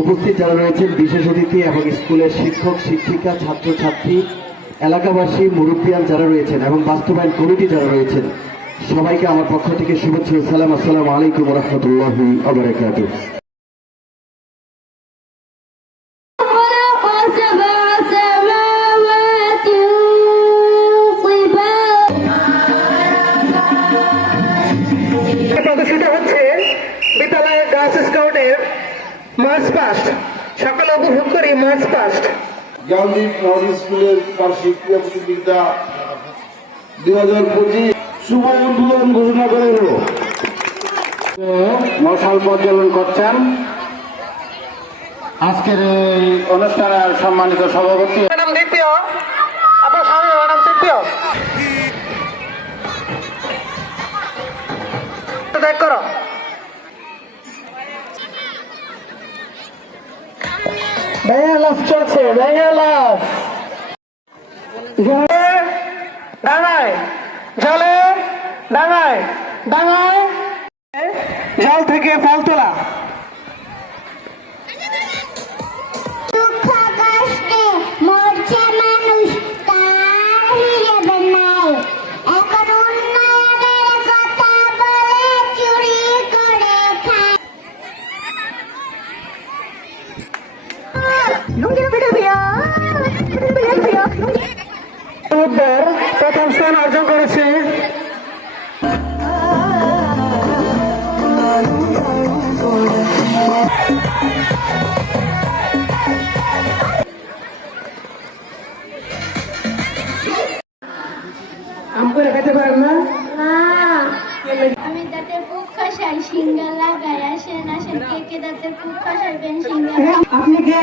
উপস্থিত যারা রয়েছেন, বিশেষ অতিথি এবং স্কুলের শিক্ষক, শিক্ষিকা, ছাত্রছাত্রী, এলাকাবাসী, মুরব্বিয়ান যারা রয়েছেন এবং বাস্তবায়ন কমিটি যারা রয়েছেন, সবাইকে আমার পক্ষ থেকে শুভেচ্ছা সালাম। আসসালাম আলাইকুম রহমতুল্লাহ আবরাকাত প্রদর্শিত হচ্ছে বিদ্যালয়ের গার্লস স্কাউটের মার্চ পাস্ট সকালে উপভোগ করি মার্চ পাস্ট গান্ধী নর্থ স্কুলের বার্ষিক ক্রীড়া প্রতিযোগিতা দুই হাজার পঁচিশ শুভ উদ্বোধন ঘোষণা করে হলো। মশাল পরিচালন করছেন। আজকের এই অনুষ্ঠানের সম্মানিত সভাপতি ম্যাডাম দ্বিতীয়? আপনার স্বামী ম্যাডাম তৃতীয়? দেখ করো। ভাইয়া লাভ চলছে ভাইয়া লাভ ডাঙায় জলে ডাঙায় ডাঙায় জল থেকে ফল তোলা। প্রথম স্থান অর্জন করেছে আম করে খেতে পারেন না আমি দাঁতের পুক খসাই সিঙ্গা লাগাই আসেন আসেন কে কে দাঁতের আপনি কে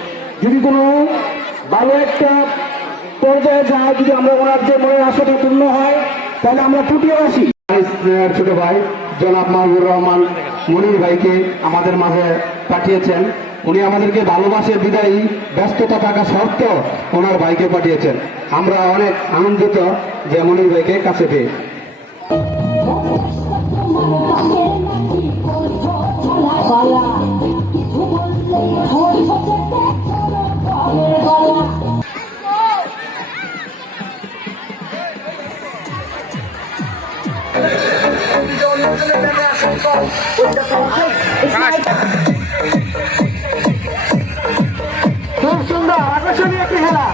যদি কোনো ভালো একটা পর্যায়ে যায়, যদি আমরা ওনার যে মনের আশাটা পূর্ণ হয়, তাহলে আমরা ফুটিয়ে আসি। ছোট ভাই, জনাব মাহবুর রহমান মনির ভাইকে আমাদের মাঝে পাঠিয়েছেন। উনি আমাদেরকে ভালোবাসে, বিদায়ী, ব্যস্ততা থাকা সত্ত্বেও ওনার ভাইকে পাঠিয়েছেন। আমরা অনেক আনন্দিত যে মনির ভাইকে কাছে পেয়ে। খুব সুন্দর আকর্ষণীয় একটি খেলা।